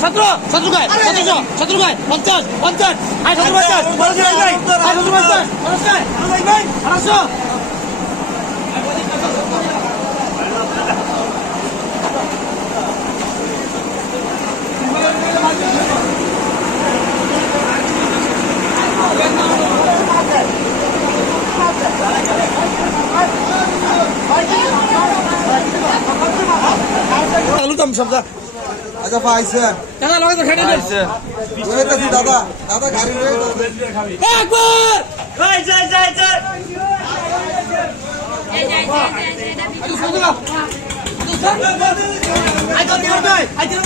সতেরো সতেরো গায় সতেরোশো সতেরো গায় পঞ্চাশ পঞ্চাশ আয় সতেরো পঞ্চাশ পঞ্চাশ পঞ্চাশ গায় আঠারো ভাই আঠারোশো আলুদম সব আচ্ছা পাইছে। দাদা লগে তো খেটে দিচ্ছে রয়েছে দাদা। দাদা গাড়ি রয়েছে একবার! যাই যাই যাই। যাই এটা খালি নিয়ে আগে দুই হাজার দুই হাজার দুই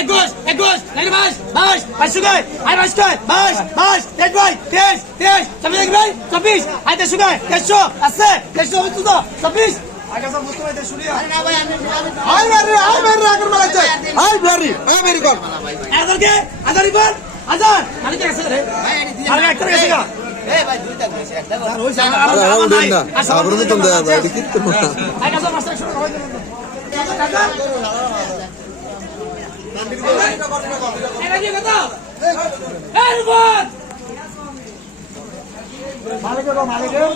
একুশ একুশ নাকি বাইশ বাইশ বাইশ গায় আই বাইশ গায় বাইশ বাইশ তেইশ ভাই তেইশ তেইশ চব্বিশ ভাই চব্বিশ আই তেইশ গায় তেইশশো আছে তেইশশো হবে তো চব্বিশ মানে হয় মালিকের মালিকের